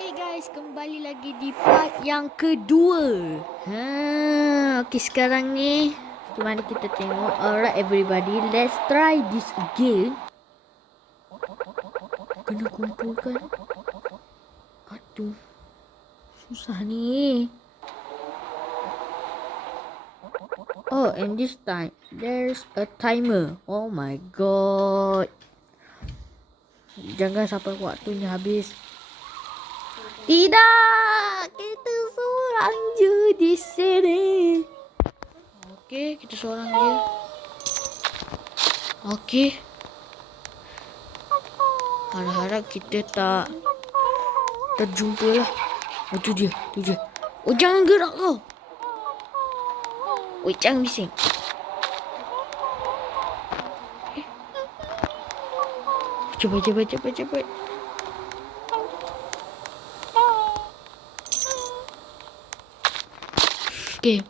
Okay guys, kembali lagi di part yang kedua. Okay, sekarang ni mari kita tengok. Alright everybody, let's try this again. Kena kumpulkan. Aduh, susah ni. Oh, and this time there's a timer. Oh my god. Jangan sampai waktunya habis. Tidak, kita seorang je di sini. Okey, kita seorang je. Okey. Harap-harap kita tak terjumpa lah. Oh, tu dia. Oh, jangan gerak kau. Oi, jangan bising. Cepat. Okey.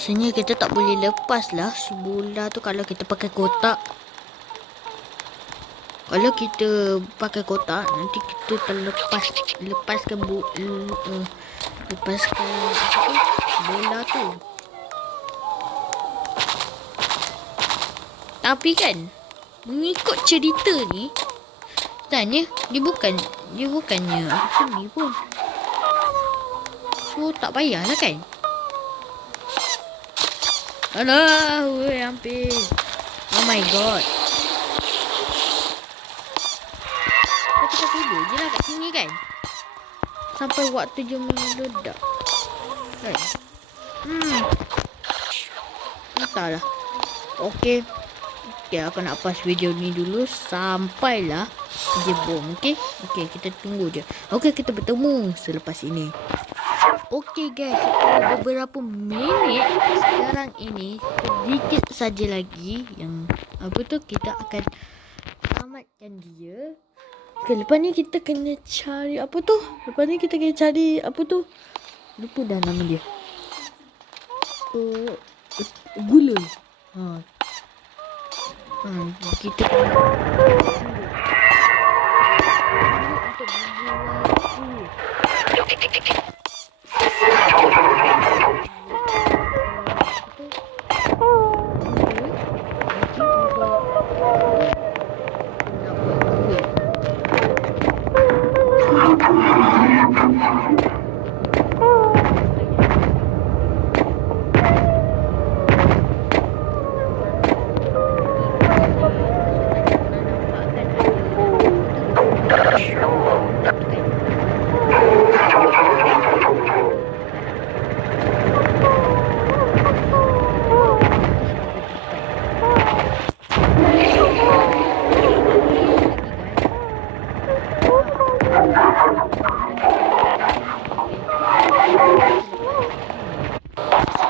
Sebenarnya kita tak boleh lepas lah bola tu kalau kita pakai kotak. Kalau kita pakai kotak, nanti kita lepaskan bola tu. Tapi kan, mengikut cerita ni, sebenarnya dia bukannya apa ni pun. So tak payahlah kan? Alah, weh, hampir. Oh my god. Kita tidur je lah kat sini kan? Sampai waktu je meledak. Kan? Entahlah. Okey. Okay, aku nak pause video ni dulu sampailah dia bom. Okey, kita tunggu je. Okey, kita bertemu selepas ini. Okey guys, beberapa minit sekarang ini, sedikit saja lagi yang kita akan tamatkan dia. Okay, lepas ni kita kena cari lupa dah nama dia. Gula. Kita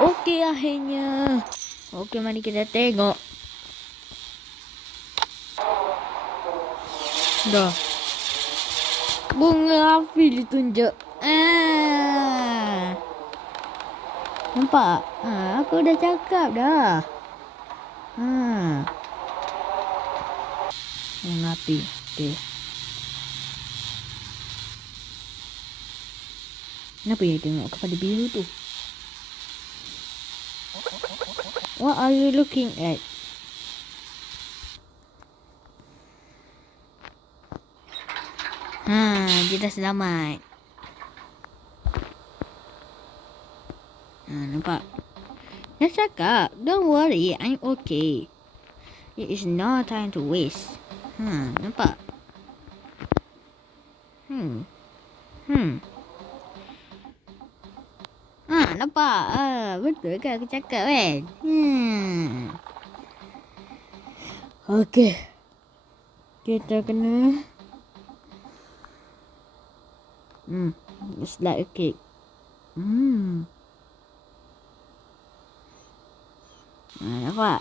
Okey, akhirnya. Okey, mari kita tengok. Dah. Bunga api ditunjuk. Nampak? Aku dah cakap dah. Bunga api. Okey. Kenapa dia tengok kepada biru tu? What are you looking at? Dia dah selamat. Nampak? Dia cakap, don't worry, I'm okay. It is no time to waste. Nampak? Nampak? Betul kan aku cakap kan? Okey. Kita kena it's like a cake. Nampak?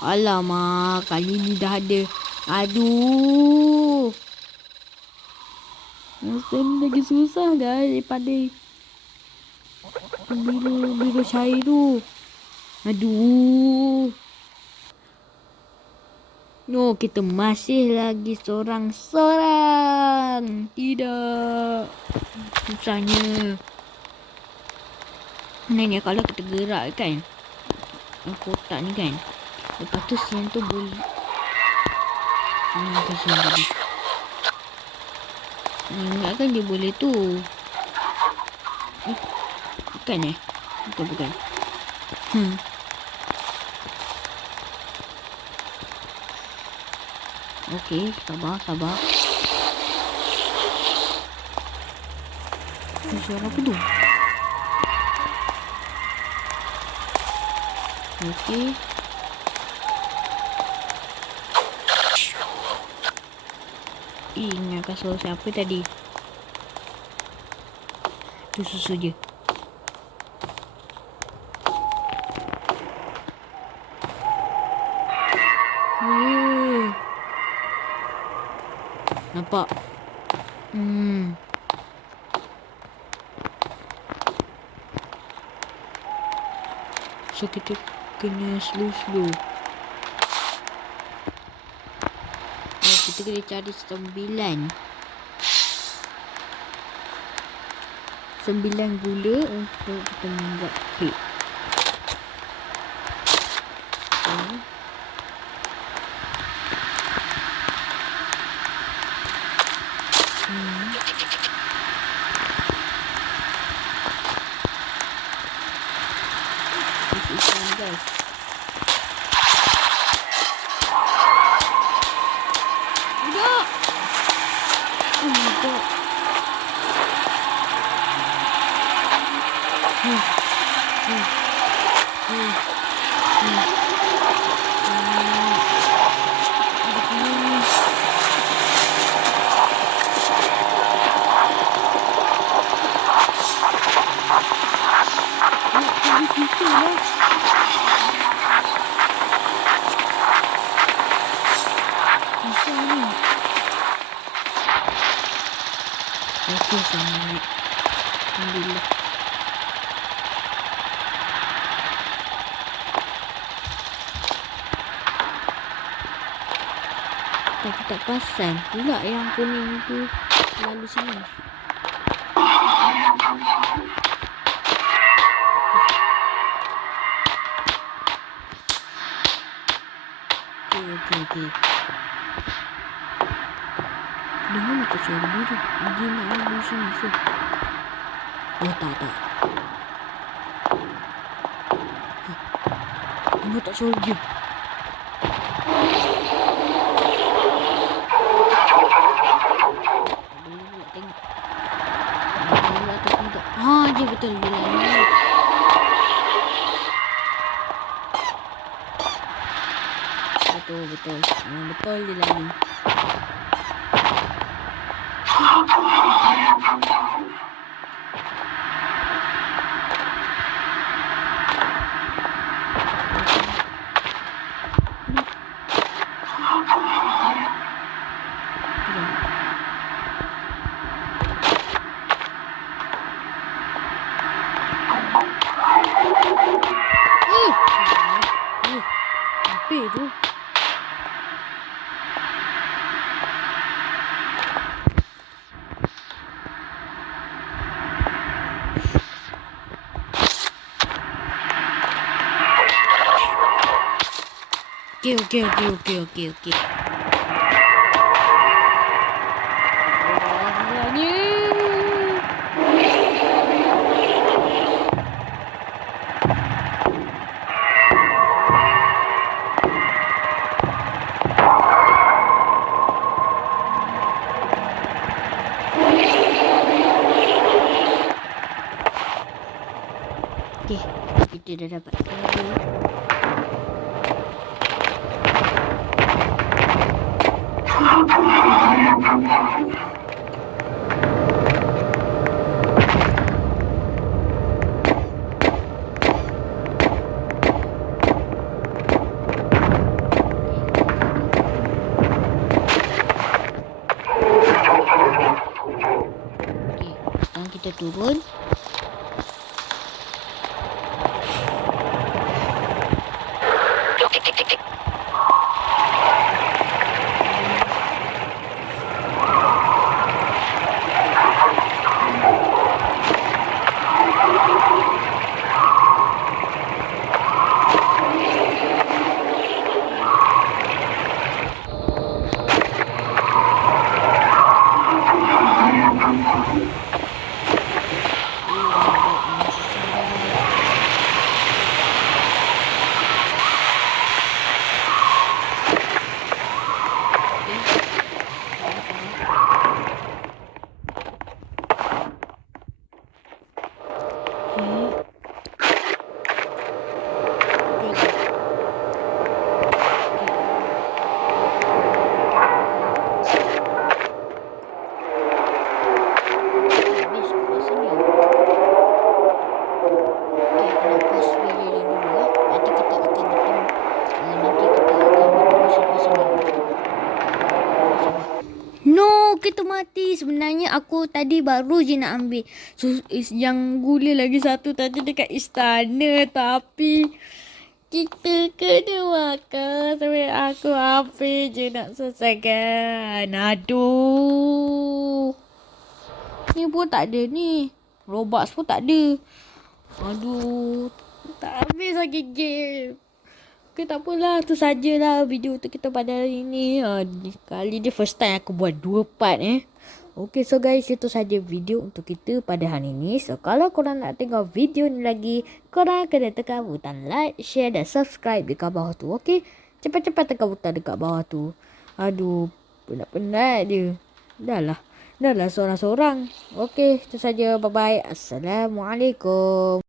Alamak, kali ni dah ada. Aduh. Masa ni lagi susah guys daripada biru cair tu. Aduh. No, kita masih lagi sorang-sorang. Tidak. Susahnya. Sebenarnya kalau kita gerak kan, yang kotak ni kan, lepas tu siang tu boleh. Kasihan tadi. Ingatkan dia boleh tu. Bukan bukan. Okey, sabar. Suara apa tu? Okey. Ingatkan suara siapa tadi? Tu susu je. Nampak? So kita kena slow. Kita kena cari 9 gula untuk kita membuat kek. Guys. Tidak. Oh my god. Okey, sangat. Alhamdulillah. Tapi tak pasal pula yang kuning tu lalu sini. Okey. Dengar macam suara biru. Dia nak lalu sini ke? Oh, tak. Dengar tak suara dia? Dia betul dia lalu. Betul. Betul dia lalu. Hampir tu. Okey. Okey, kita dah dapat. Sekarang kita turun. mati. Sebenarnya aku tadi baru je nak ambil yang gula lagi satu tadi dekat istana. Tapi kita kena makan sampai aku habis je nak selesaikan. Aduh. Ni pun tak ada ni. Robux pun tak ada. Aduh. Tak habis lagi game. Okay, tak apalah. Tu sajalah video untuk kita pada hari ni. Kali ni first time aku buat 2 part Okay, so guys, itu saja video untuk kita pada hari ni. So, kalau korang nak tengok video ni lagi, korang kena tekan butang like, share dan subscribe dekat bawah tu. Okay, cepat-cepat tekan butang dekat bawah tu. Aduh, penat-penat dia. Dah lah seorang-seorang. Okay, itu saja. Bye-bye. Assalamualaikum.